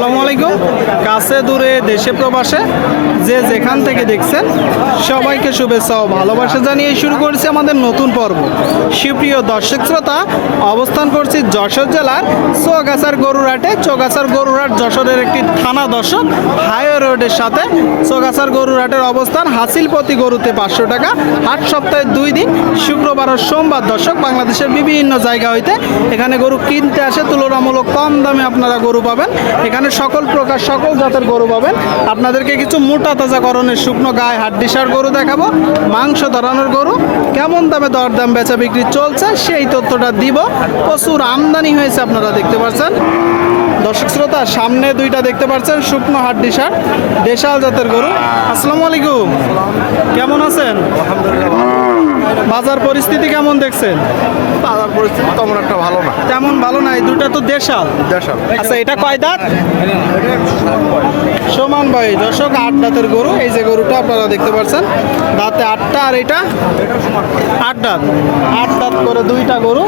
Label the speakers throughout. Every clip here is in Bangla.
Speaker 1: আসসালামু আলাইকুম। কাছে দূরে দেশে প্রবাসে যে যেখান থেকে দেখছেন, সবাইকে শুভেচ্ছা ও ভালোবাসা জানিয়ে শুরু করেছি আমাদের নতুন পর্ব। সুপ্রিয় দর্শক শ্রোতা, অবস্থান করছি যশোর জেলার চৌগাছার গরুরহাটে। চৌগাছার গরুরহাট যশোরের একটি থানা দর্শক, হাইওয়ে রোডের সাথে চৌগাছার গরুরহাটের অবস্থান। হাসিল প্রতি গরুতে পাঁচশো টাকা, আট সপ্তাহে দুই দিন, শুক্রবার ও সোমবার দর্শক, বাংলাদেশের বিভিন্ন জায়গা হইতে এখানে গরু কিনতে আসে। তুলনামূলক কম দামে আপনারা গরু পাবেন। এখানে সকল প্রকার সকল জাতের গরু পাবেন। আপনাদেরকে কিছু মোটা তাজা করণের শুকনো গায়ে হাড্ডিসার গরু দেখাবো। মাংস ধরানোর গরু। কেমন দামে দরদাম বেচা বিক্রি চলছে সেই তথ্যটা দিব। প্রচুর আমদানি হয়েছে আপনারা দেখতে পাচ্ছেন। দর্শক শ্রোতা, সামনে দুইটা দেখতে পাচ্ছেন, শুকনো হাড্ডি সার, দেশাল জাতের গরু। আসসালামু আলাইকুম। কেমন আছেন? বাজার পরিস্থিতি কেমন দেখছেন?
Speaker 2: বাজার পরিস্থিতি তেমন একটা ভালো না।
Speaker 1: তেমন ভালো না এই দুটা তো দেশাল।
Speaker 2: দেশাল।
Speaker 1: আচ্ছা এটা কয় দাঁত? সমান ভাই দর্শক আট দাঁতের গরু এই যে গরুটা আপনারা দেখতে পাচ্ছেন দাঁতে আটটা আর এটা আট দাঁত। আট দাঁত করে দুইটা গরু।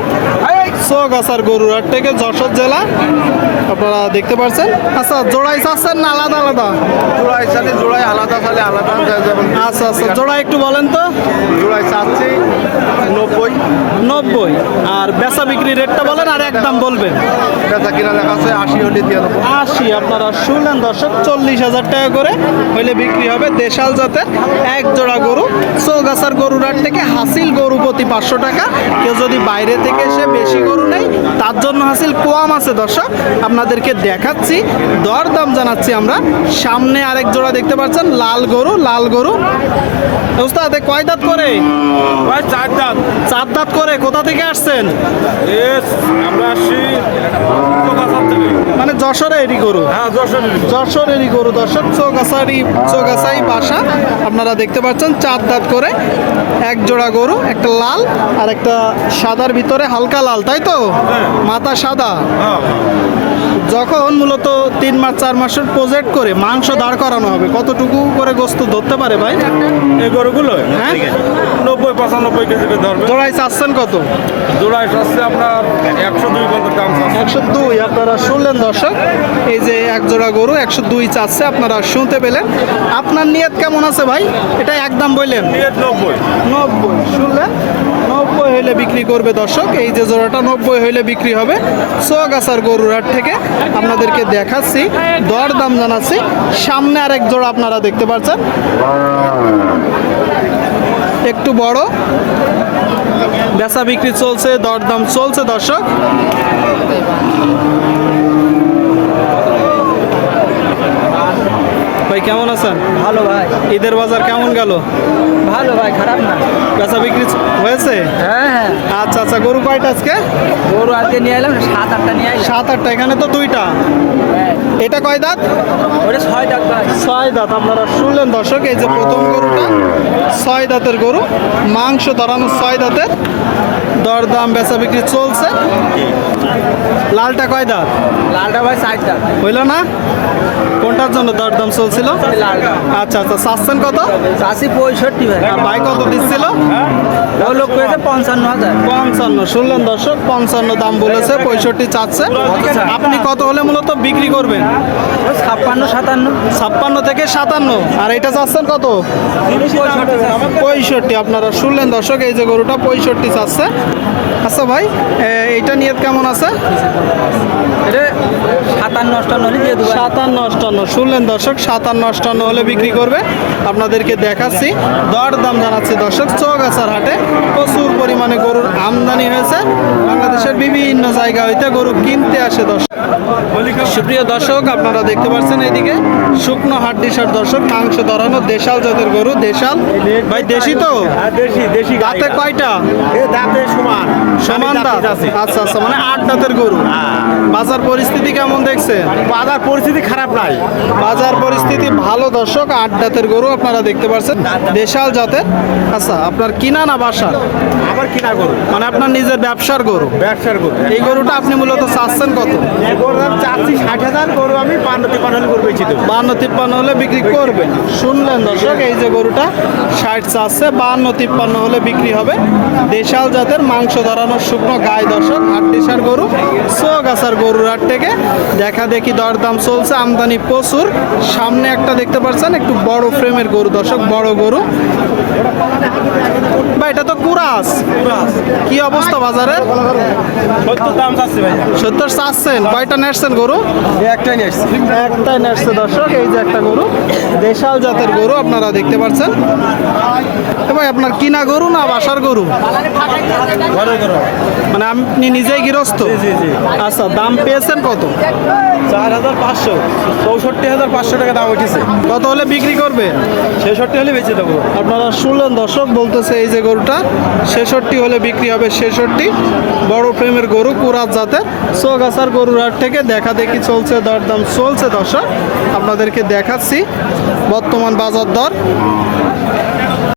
Speaker 1: চৌগাছার গরুর হাট থেকে যশোর জেলা আপনারা দেখতে পাচ্ছেন আচ্ছা জোড়াই চাচ্ছেন না আলাদা আলাদা?
Speaker 2: জোড়াই সালে জোড়াই আলাদা সালে আলাদা
Speaker 1: আচ্ছা আচ্ছা জোড়া একটু বলেন তো।
Speaker 2: জোড়াই চাচ্ছি নব্বই।
Speaker 1: নব্বই। আর বেচা বিক্রি রেটটা বলেন আর একদম বলবেন।
Speaker 2: বেচা কিনা দেখা যাচ্ছে আশি হলে দিয়ে দেবো
Speaker 1: আশি আপনারা শুনলেন দর্শক চল্লিশ হাজার টাকা করে হইলে বিক্রি হবে দেশাল জাতের এক জোড়া গরু। চৌগাছার গরুর হাট থেকে হাসিল গরু প্রতি পাঁচশো টাকা। কেউ যদি বাইরে থেকে এসে বেশি গরু নেই তার জন্য হাসিল কম আছে দর্শক আপনাদেরকে দেখাচ্ছি দর দাম জানাচ্ছি আমরা। সামনে আরেক জোড়া দেখতে পাচ্ছেন লাল গরু লাল গরু। উস্তাদ কয় দাঁত করে?
Speaker 3: ভাই চার দাঁত।
Speaker 1: চার দাঁত করে কোথা থেকে আসছেন?
Speaker 3: এস আমরা আসছি
Speaker 1: মানে যশোরে এরই গরু।
Speaker 3: হ্যাঁ যশোর
Speaker 1: যশোরেরই গরু দর্শক চৌগাছারি চৌগাছাই বাসা। আপনারা দেখতে পাচ্ছেন চার দাঁত করে এক জোড়া গরু একটা লাল আর একটা সাদার ভিতরে হালকা লাল তাই তো? মাথা সাদা।
Speaker 3: হ্যাঁ
Speaker 1: যখন মূলত তিন মাস চার মাসের প্রজেক্ট করে মাংস দাঁড় করানো হবে কতটুকু করে গোস্ত ধরতে পারে ভাই?
Speaker 3: এই গরুগুলো
Speaker 1: হ্যাঁ?
Speaker 3: পঁচানব্বই কেজি করে ধরবে।
Speaker 1: জোড়াই চাচ্ছেন কত?
Speaker 3: জোড়ায় আসছে আপনার একশো দুই পর্যন্ত দাম
Speaker 1: একশো দুই আপনারা শুনলেন দর্শক এই যে এক জোড়া গরু একশো দুই চাচ্ছে আপনারা শুনতে পেলেন। আপনার নিয়ত কেমন আছে ভাই? এটা একদম বললেন।
Speaker 3: নিয়ত নব্বই।
Speaker 1: নব্বই শুনলেন? নব্বই হইলে বিক্রি করবে দর্শক এই যে জোড়াটা নব্বই হইলে বিক্রি হবে সোয়াগাছার গরুর হাট থেকে। আপনাদেরকে দেখাচ্ছি দর দাম জানাচ্ছি। সামনে আরেক জোড়া আপনারা দেখতে পাচ্ছেন। একটু বড়। বেচা বিক্রি চলছে দরদাম চলছে দর্শক। ভাই কেমন আছেন?
Speaker 4: ভালো ভাই।
Speaker 1: ঈদের বাজার কেমন গেল?
Speaker 4: ভালো ভাই খারাপ না।
Speaker 1: বেচা বিক্রি হয়েছে?
Speaker 4: হ্যাঁ হ্যাঁ।
Speaker 1: আচ্ছা আচ্ছা গরু কয়টা আজকে?
Speaker 4: গরু আজকে নিয়ে এলাম সাত আটটা নিয়ে
Speaker 1: সাত আটটা এখানে তো দুইটা।
Speaker 4: হ্যাঁ।
Speaker 1: এটা কয় দাঁত?
Speaker 4: ওটা ছয়
Speaker 1: ছয় দাঁত। আপনারা শুনলেন দর্শক এই যে প্রথম গরুটা ছয় দাঁতের গরু। মাংস দাঁড়ানো ছয় দাঁতের। দরদাম বেচা বিক্রি চলছে। লালটা কয় দাঁত?
Speaker 4: লালটা ভাই ষাট দাঁত।
Speaker 1: হইল না? কোনটার জন্য দরদাম চলছিল? আচ্ছা আচ্ছা চাচ্ছেন কত?
Speaker 4: চাষি পঁয়ষট্টি ভাই।
Speaker 1: ভাই কত দিচ্ছিল?
Speaker 4: পঞ্চান্ন হাজার।
Speaker 1: পঞ্চান্ন শুনলেন দর্শক পঞ্চান্ন দাম বলেছে পঁয়ষট্টি চাচ্ছে। আপনি কত হলে মূলত বিক্রি করবেন?
Speaker 4: ছাপ্পান্ন সাতান্ন।
Speaker 1: ছাপ্পান্ন থেকে সাতান্ন। আর এটা চাচ্ছেন কত? পঁয়ষট্টি। আপনারা শুনলেন দর্শক এই যে গরুটা পঁয়ষট্টি চাচ্ছে। আচ্ছা ভাই এইটা নিয়ত কেমন আছে?
Speaker 4: সাতান্ন অষ্টান্ন
Speaker 1: সাতান্ন অষ্টান্ন। শুনলেন দর্শক সাতান্ন অষ্টান্ন হলে বিক্রি করবে। আপনাদেরকে দেখাচ্ছি দর দাম জানাচ্ছি দর্শক চৌগাছার হাটে প্রচুর পরিমাণে গরুর আমদানি হয়েছে। বাংলাদেশের বিভিন্ন জায়গা হইতে গরু কিনতে আসে দর্শক। সুপ্রিয় দর্শক আপনারা দেখতে পাচ্ছেন এইদিকে শুকনো হাড্ডিসার দর্শক মাংস ধরানো দেশাল জাতের গরু দেশাল। ভাই দেশি তো?
Speaker 3: দেশি দেশি
Speaker 1: দাঁতে কয়টা?
Speaker 3: সমান।
Speaker 1: সমান দাঁত? আচ্ছা আচ্ছা মানে আট দাঁতের গরু। বাজার পরিস্থিতি কেমন দেখছেন?
Speaker 3: বাজার পরিস্থিতি খারাপ নাই।
Speaker 1: বাজার পরিস্থিতি ভালো দর্শক, আট দাঁতের গরু আপনারা দেখতে পাচ্ছেন দেশাল জাতের। আচ্ছা আপনার কিনা না বাসা
Speaker 3: আমার কিনা গরু?
Speaker 1: মানে আপনার নিজের ব্যবসার গরু?
Speaker 3: ব্যবসার গরু।
Speaker 1: এই গরুটা আপনি মূলত চাচ্ছেন কত?
Speaker 3: গরুর দাম চাচ্ছি ষাট হাজার গরু আমি বান্ন তিপ্পান্ন হলে গরু বেশি দেবো।
Speaker 1: বান্ন তিপ্পান্ন হলে বিক্রি করবেন। শুনলেন দর্শক এই যে গরুটা ষাট চাচ্ছে বান্ন তিপ্পান্ন হলে বিক্রি হবে। দেশাল জাতের মাংস ধরানো শুকনো গায়ে দর্শক আটটিসার গরু সোগাছার গরুর হাট থেকে দেখা দেখি দরদাম চলছে। আমদানি প্রচুর। সামনে একটা দেখতে পাচ্ছেন একটু বড় ফ্রেমের গরু দর্শক বড় গরু। এটা কি অবস্থা বাজারের
Speaker 3: সত্তর
Speaker 1: চাচ্ছেন। কয়টা নেটছেন গরু?
Speaker 3: একটাই নিয়ে
Speaker 1: একটাই নেটছে দর্শক এই যে একটা গরু। দেশাল জাতের গরু আপনারা দেখতে পাচ্ছেন। ভাই আপনার কিনা গরু না বাসার
Speaker 3: গরু?
Speaker 1: মানে আপনি নিজেই গৃহস্থ?
Speaker 3: জি, জি।
Speaker 1: আচ্ছা দাম পেয়েছেন কত?
Speaker 3: চার হাজার পাঁচশো। চৌষট্টি হাজার পাঁচশো টাকা দাম উঠেছে।
Speaker 1: কত হলে বিক্রি করবেন
Speaker 3: ছেষট্টি হলে বেঁচে দেবো।
Speaker 1: আপনারা শুনলেন দর্শক বলতেছে এই যে গরুটা। ছেষট্টি হলে বিক্রি হবে ছেষট্টি। বড় প্রেমের গরু কুরাত জাতের। সোগাছার গরুর হাট থেকে দেখা দেখি চলছে, দরদাম চলছে দর্শক। আপনাদেরকে দেখাচ্ছি বর্তমান বাজার দর।